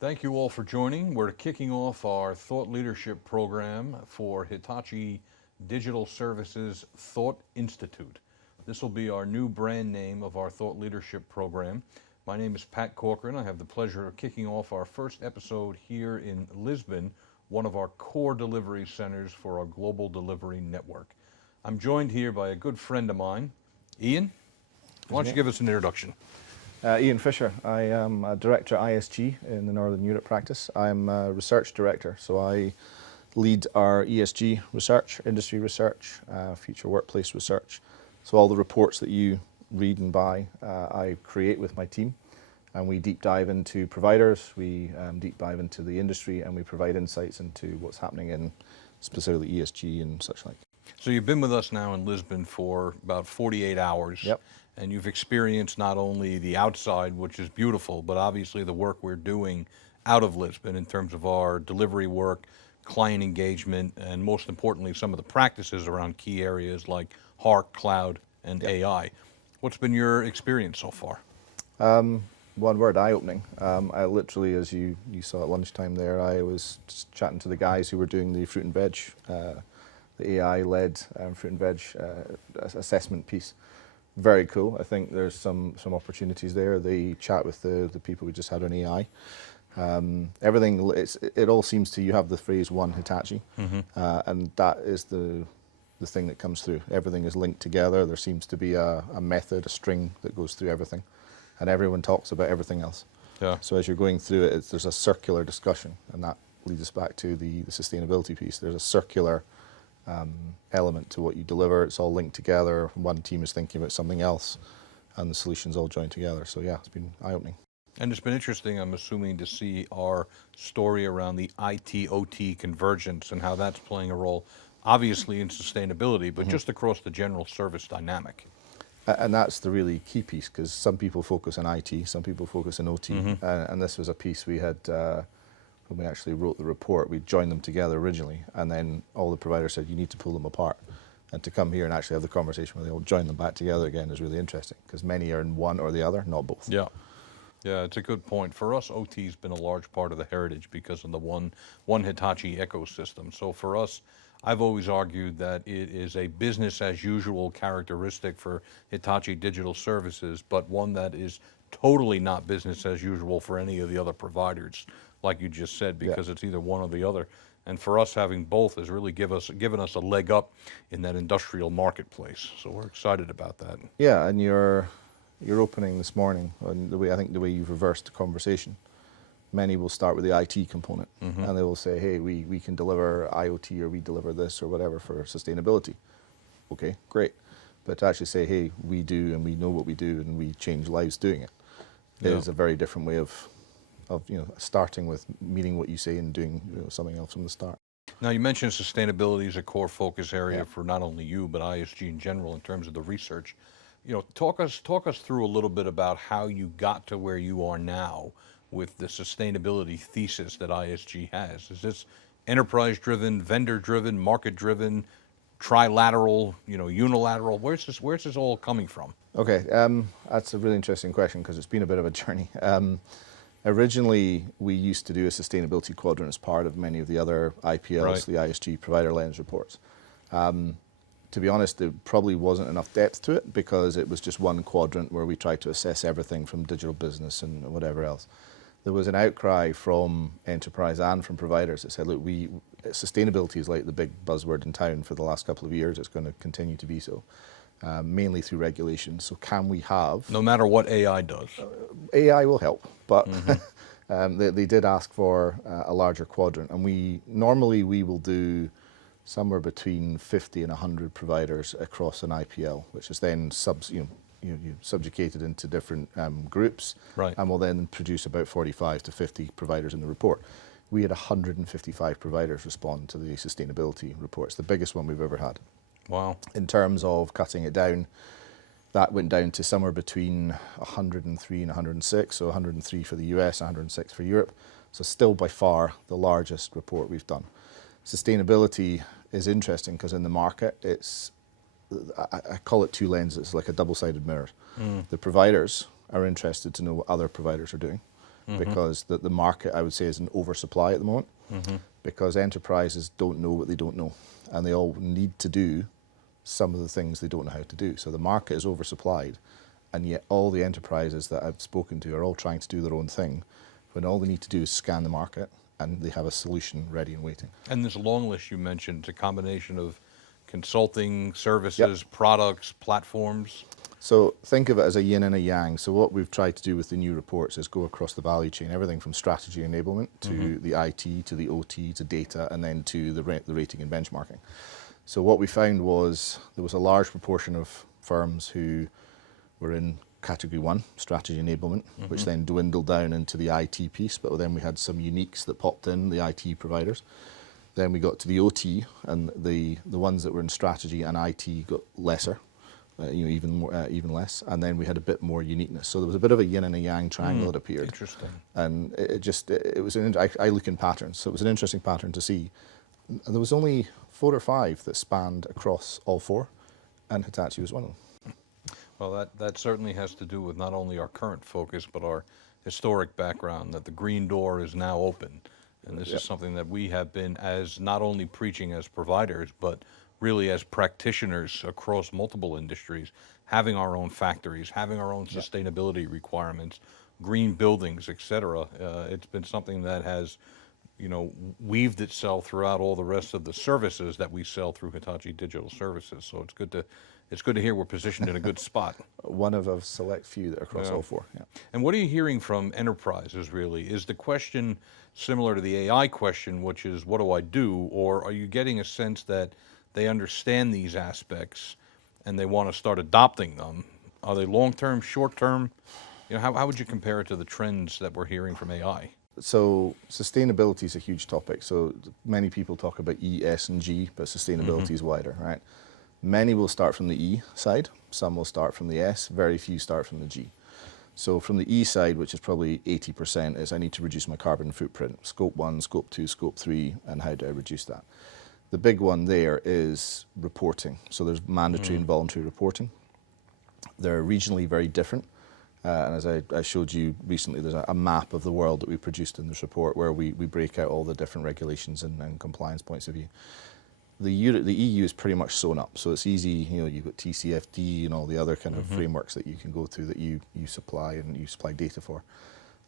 Thank you all for joining. We're kicking off our Thought Leadership program for Hitachi Digital Services Thought Institute. This will be our new brand name of our Thought Leadership program. My name is Pat Corcoran. I have the pleasure of kicking off our first episode here in Lisbon, one of our core delivery centers for our global delivery network. I'm joined here by a good friend of mine, Iain. Why don't you give us an introduction? Iain Fisher. I am a director at ISG in the Northern Europe practice. I'm a research director, so I lead our ESG research, industry research, future workplace research. So all the reports that you read and buy, I create with my team, and we deep dive into providers, we deep dive into the industry, and we provide insights into what's happening in specifically ESG and such like. So you've been with us now in Lisbon for about 48 hours. Yep. And you've experienced not only the outside, which is beautiful, but obviously the work we're doing out of Lisbon in terms of our delivery work, client engagement, and most importantly, some of the practices around key areas like HARC, cloud, and AI. What's been your experience so far? One word, eye-opening. I literally, as you saw at lunchtime there, I was just chatting to the guys who were doing the fruit and veg, the AI-led fruit and veg assessment piece. Very cool. I think there's some opportunities there. They chat with the people we just had on AI. Everything, it all seems to, you have the phrase one Hitachi, and that is the thing that comes through. Everything is linked together. There seems to be a method, a string that goes through everything, and everyone talks about everything else. Yeah. So as you're going through it, there's a circular discussion, and that leads us back to the sustainability piece. There's a circular element to what you deliver. It's all linked together. One team is thinking about something else, and the solutions all joined together. So yeah, it's been eye-opening. And it's been interesting, I'm assuming, to see our story around the IT-OT convergence and how that's playing a role, obviously in sustainability, but just across the general service dynamic. And that's the really key piece, because some people focus on IT, some people focus on OT, and this was a piece we had when we actually wrote the report. We joined them together originally, and then all the providers said, you need to pull them apart. And to come here and actually have the conversation where they all join them back together again is really interesting, because many are in one or the other, not both. Yeah. Yeah, it's a good point. For us, OT's been a large part of the heritage because of the one Hitachi ecosystem. So for us, I've always argued that it is a business as usual characteristic for Hitachi Digital Services, but one that is totally not business as usual for any of the other providers, like you just said, because it's either one or the other. And for us, having both has really given us a leg up in that industrial marketplace. So we're excited about that. Yeah, and your opening this morning, and I think the way you've reversed the conversation, many will start with the IT component, and they will say, hey, we can deliver IoT, or we deliver this or whatever for sustainability. Okay, great. But to actually say, hey, we do, and we know what we do, and we change lives doing it, is a very different way of starting with meaning what you say and doing something else from the start. Now, you mentioned sustainability is a core focus area for not only you, but ISG in general in terms of the research. Talk us through a little bit about how you got to where you are now with the sustainability thesis that ISG has. Is this enterprise-driven, vendor-driven, market-driven, trilateral, unilateral? Where's this all coming from? Okay, that's a really interesting question, because it's been a bit of a journey. Originally, we used to do a sustainability quadrant as part of many of the other IPLs, the ISG provider lens reports. To be honest, there probably wasn't enough depth to it, because it was just one quadrant where we tried to assess everything from digital business and whatever else. There was an outcry from enterprise and from providers that said, look, sustainability is like the big buzzword in town for the last couple of years. It's going to continue to be so, mainly through regulation. So can we have... No matter what AI does. AI will help, but they did ask for a larger quadrant. And normally we will do somewhere between 50 and 100 providers across an IPL, which is then subjugated into different groups, and will then produce about 45 to 50 providers in the report. We had 155 providers respond to the sustainability reports, the biggest one we've ever had. Wow. In terms of cutting it down, that went down to somewhere between 103 and 106, so 103 for the US, 106 for Europe. So still by far the largest report we've done. Sustainability is interesting because in the market, I call it two lenses, like a double-sided mirror. The providers are interested to know what other providers are doing. because the market, I would say, is an oversupply at the moment, because enterprises don't know what they don't know, and they all need to do some of the things they don't know how to do. So the market is oversupplied, and yet all the enterprises that I've spoken to are all trying to do their own thing, when all they need to do is scan the market, and they have a solution ready and waiting. And this long list you mentioned, it's a combination of consulting, services, products, platforms. So think of it as a yin and a yang. So what we've tried to do with the new reports is go across the value chain, everything from strategy enablement to the IT, to the OT, to data, and then to the rating and benchmarking. So what we found was there was a large proportion of firms who were in category 1, strategy enablement, which then dwindled down into the IT piece, but then we had some uniques that popped in, the IT providers. Then we got to the OT, and the ones that were in strategy and IT got lesser, even less, and then we had a bit more uniqueness. So there was a bit of a yin and a yang triangle that appeared. Interesting. And it was I look in patterns, so it was an interesting pattern to see. There was only 4 or 5 that spanned across all 4, and Hitachi was one of them. Well, that certainly has to do with not only our current focus, but our historic background, that the green door is now open. And this is something that we have been, as not only preaching as providers, but really as practitioners across multiple industries, having our own factories, having our own sustainability requirements, green buildings, et cetera. It's been something that has, weaved itself throughout all the rest of the services that we sell through Hitachi Digital Services. So it's good to hear we're positioned in a good spot. One of a select few that are across all 4. Yeah. And what are you hearing from enterprises, really? Is the question similar to the AI question, which is, what do I do? Or are you getting a sense that they understand these aspects and they want to start adopting them? Are they long-term, short-term? How would you compare it to the trends that we're hearing from AI? So sustainability is a huge topic. So many people talk about E, S, and G, but sustainability is wider, right? Many will start from the E side, some will start from the S, very few start from the G. So from the E side, which is probably 80%, is I need to reduce my carbon footprint, scope 1, scope 2, scope 3, and how do I reduce that? The big one there is reporting. So there's mandatory and voluntary reporting. They're regionally very different. And as I showed you recently, there's a map of the world that we produced in this report where we break out all the different regulations and compliance points of view. The EU is pretty much sewn up, so it's easy. You've got TCFD and all the other kind of frameworks that you can go through that you supply and you supply data for.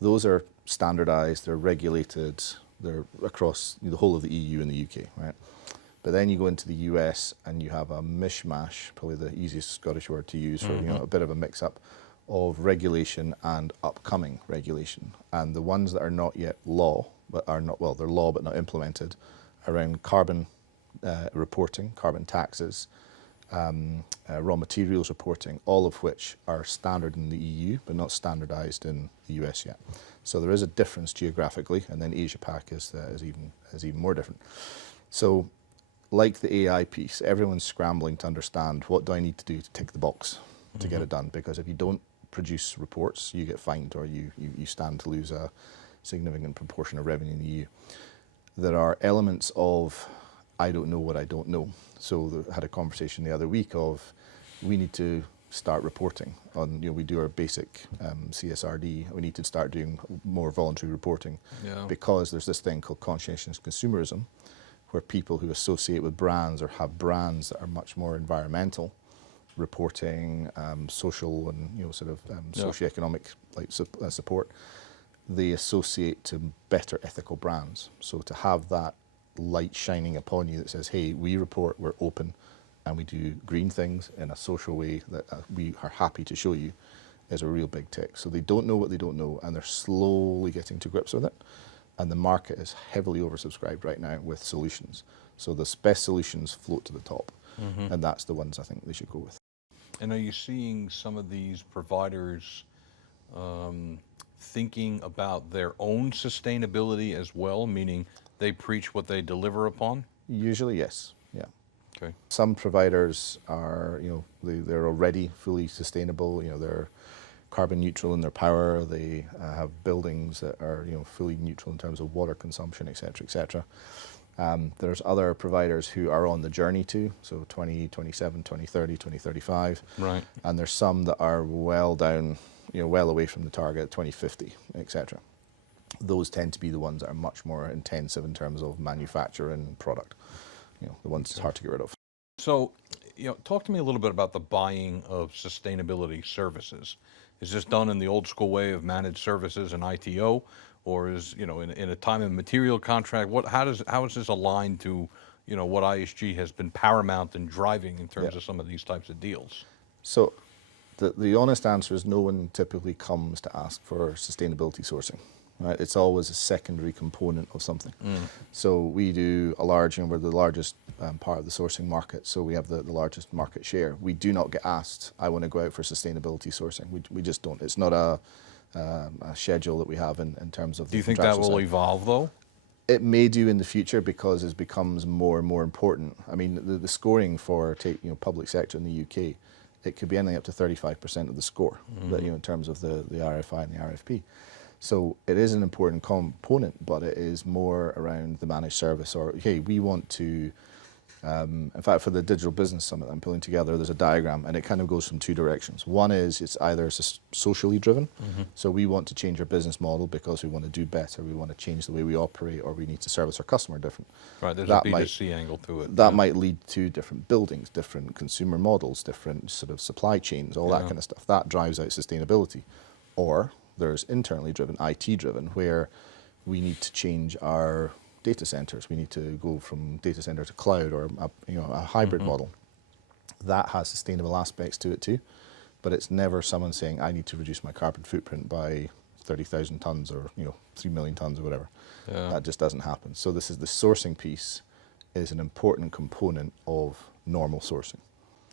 Those are standardized, they're regulated, they're across the whole of the EU and the UK, right? But then you go into the US and you have a mishmash, probably the easiest Scottish word to use for a bit of a mix-up of regulation and upcoming regulation. And the ones that are not yet law, but are not, well, they're law but not implemented, around carbon reporting, carbon taxes, raw materials reporting, all of which are standard in the EU but not standardized in the US yet. So there is a difference geographically, and then Asia Pac is even more different. So like the AI piece, everyone's scrambling to understand, what do I need to do to tick the box to get it done? Because if you don't produce reports, you get fined, or you stand to lose a significant proportion of revenue in the EU. There are elements of I don't know what I don't know. So I had a conversation the other week of, we need to start reporting on, we do our basic CSRD, we need to start doing more voluntary reporting, because there's this thing called conscientious consumerism, where people who associate with brands or have brands that are much more environmental, reporting, social and socioeconomic support, they associate to better ethical brands. So to have that light shining upon you that says, hey, we report, we're open, and we do green things in a social way that we are happy to show you, is a real big tick. So they don't know what they don't know, and they're slowly getting to grips with it. And the market is heavily oversubscribed right now with solutions. So the best solutions float to the top, and that's the ones I think they should go with. And are you seeing some of these providers thinking about their own sustainability as well, meaning they preach what they deliver upon? Usually, yes. Yeah. Okay. Some providers are, they're already fully sustainable. They're carbon neutral in their power. They have buildings that are, fully neutral in terms of water consumption, et cetera, et cetera. There's other providers who are on the journey to, so 2027, 2030, 2035. Right. And there's some that are well down, well away from the target, 2050, et cetera. those tend to be the ones that are much more intensive in terms of manufacture and product. The ones it's hard to get rid of. So, talk to me a little bit about the buying of sustainability services. Is this done in the old school way of managed services and ITO, or is in a time and material contract? How is this aligned to what ISG has been paramount in driving in terms of some of these types of deals? So, the honest answer is no one typically comes to ask for sustainability sourcing. Right? It's always a secondary component of something. So we do we're the largest part of the sourcing market, so we have the largest market share. We do not get asked, I want to go out for sustainability sourcing. We just don't. It's not a schedule that we have in terms of. Do you think that will evolve though? It may do in the future because it becomes more and more important. I mean, the scoring for public sector in the UK, it could be anything up to 35% of the score, in terms of the RFI and the RFP. So it is an important component, but it is more around the managed service. Or, hey, we want to, in fact, for the Digital Business Summit I'm pulling together, there's a diagram, and it kind of goes from two directions. One is it's either socially driven, so we want to change our business model because we want to do better, we want to change the way we operate, or we need to service our customer different. Right, there's a B2C angle to it. That might lead to different buildings, different consumer models, different sort of supply chains, all that kind of stuff. That drives out sustainability. Or there's internally driven, IT driven, where we need to change our data centers. We need to go from data center to cloud, or a hybrid model. That has sustainable aspects to it too, but it's never someone saying, I need to reduce my carbon footprint by 30,000 tons or 3 million tons or whatever. That just doesn't happen. So this is the sourcing piece is an important component of normal sourcing.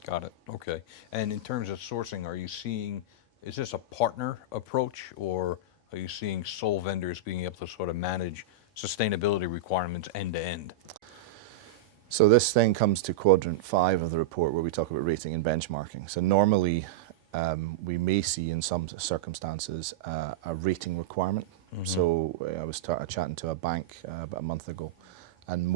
Got it. Okay. And in terms of sourcing, is this a partner approach, or are you seeing sole vendors being able to sort of manage sustainability requirements end to end? So this thing comes to quadrant 5 of the report, where we talk about rating and benchmarking. So normally we may see in some circumstances a rating requirement. So I was chatting to a bank about a month ago, and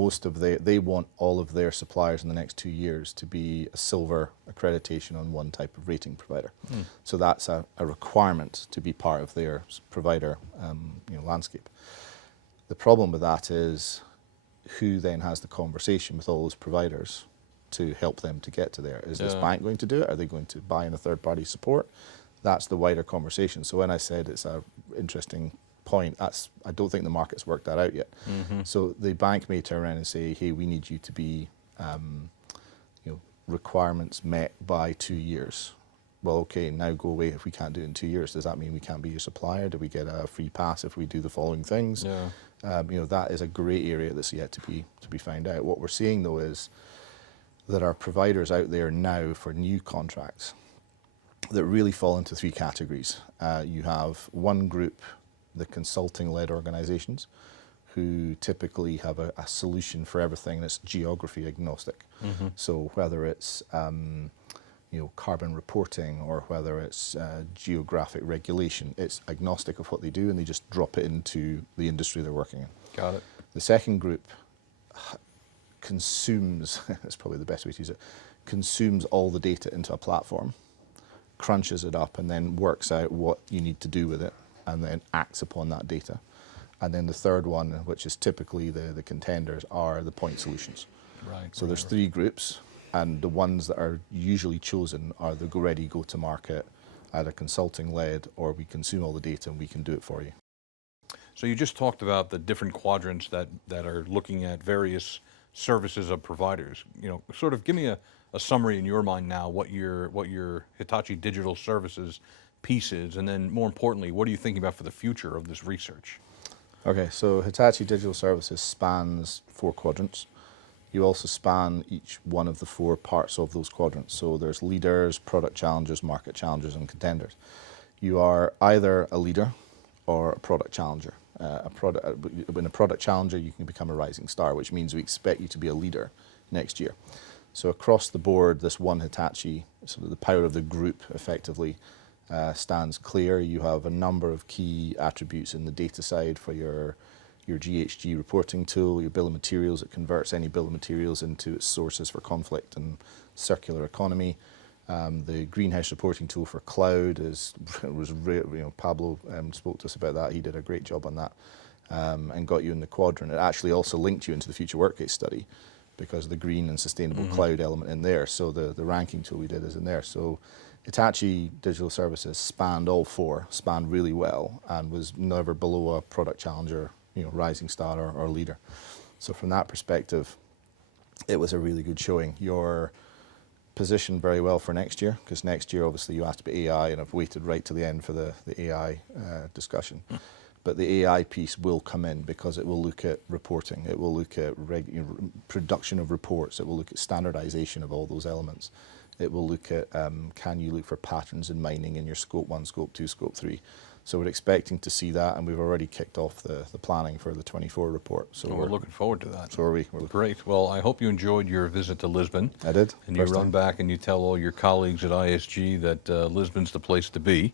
they want all of their suppliers in the next 2 years to be a silver accreditation on one type of rating provider. So that's a requirement to be part of their provider landscape. The problem with that is who then has the conversation with all those providers to help them to get to there? Is this bank going to do it? Are they going to buy in a third-party support? That's the wider conversation. So when I said it's an interesting point, I don't think the market's worked that out yet. So the bank may turn around and say, hey, we need you to be requirements met by 2 years. Well, okay, now go away if we can't do it in 2 years. Does that mean we can't be your supplier? Do we get a free pass if we do the following things? That is a grey area that's yet to be found out. What we're seeing though is there are providers out there now for new contracts that really fall into 3 categories. You have one group, the consulting-led organizations, who typically have a solution for everything that's geography agnostic. So whether it's carbon reporting or whether it's geographic regulation, it's agnostic of what they do, and they just drop it into the industry they're working in. Got it. The second group consumes, that's probably the best way to use it, consumes all the data into a platform, crunches it up, and then works out what you need to do with it, and then acts upon that data. And then the third one, which is typically the contenders, are the point solutions. Right. So there's 3 groups, and the ones that are usually chosen are the ready go-to-market, either consulting-led, or we consume all the data and we can do it for you. So you just talked about the different quadrants that are looking at various services of providers. Sort of give me a summary in your mind now what your Hitachi Digital Services piece is, and then more importantly, what are you thinking about for the future of this research? Okay, so Hitachi Digital Services spans 4 quadrants. You also span each one of the 4 parts of those quadrants. So there's leaders, product challengers, market challengers, and contenders. You are either a leader or a product challenger. In a product challenger, you can become a rising star, which means we expect you to be a leader next year. So across the board, this one Hitachi, sort of the power of the group effectively stands clear. You have a number of key attributes in the data side for your GHG reporting tool, your bill of materials. It converts any bill of materials into its sources for conflict and circular economy. The greenhouse reporting tool for cloud Pablo spoke to us about that. He did a great job on that and got you in the quadrant. It actually also linked you into the future work case study because of the green and sustainable cloud element in there. So the ranking tool we did is in there. So Hitachi Digital Services spanned all four, spanned really well, and was never below a product challenger, rising star or leader. So from that perspective, it was a really good showing. You're positioned very well for next year, because next year obviously you asked about AI, and I've waited right to the end for the AI discussion. But the AI piece will come in because it will look at reporting, it will look at production of reports, it will look at standardization of all those elements. It will look at can you look for patterns in mining in your scope 1, scope 2, scope 3. So we're expecting to see that, and we've already kicked off the planning for the 24 report. So we're looking forward to that. So are we. Great. Well, I hope you enjoyed your visit to Lisbon. I did. And you run back and you tell all your colleagues at ISG that Lisbon's the place to be.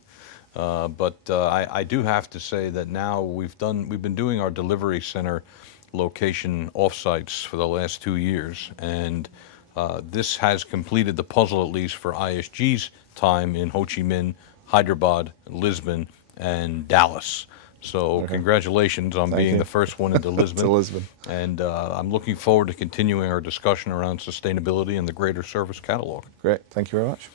But I do have to say that now we've been doing our delivery center location offsites for the last 2 years, and this has completed the puzzle, at least for ISG's time in Ho Chi Minh, Hyderabad, Lisbon, and Dallas. So congratulations on being the first one into Lisbon. To Lisbon. And I'm looking forward to continuing our discussion around sustainability and the greater service catalog. Great. Thank you very much.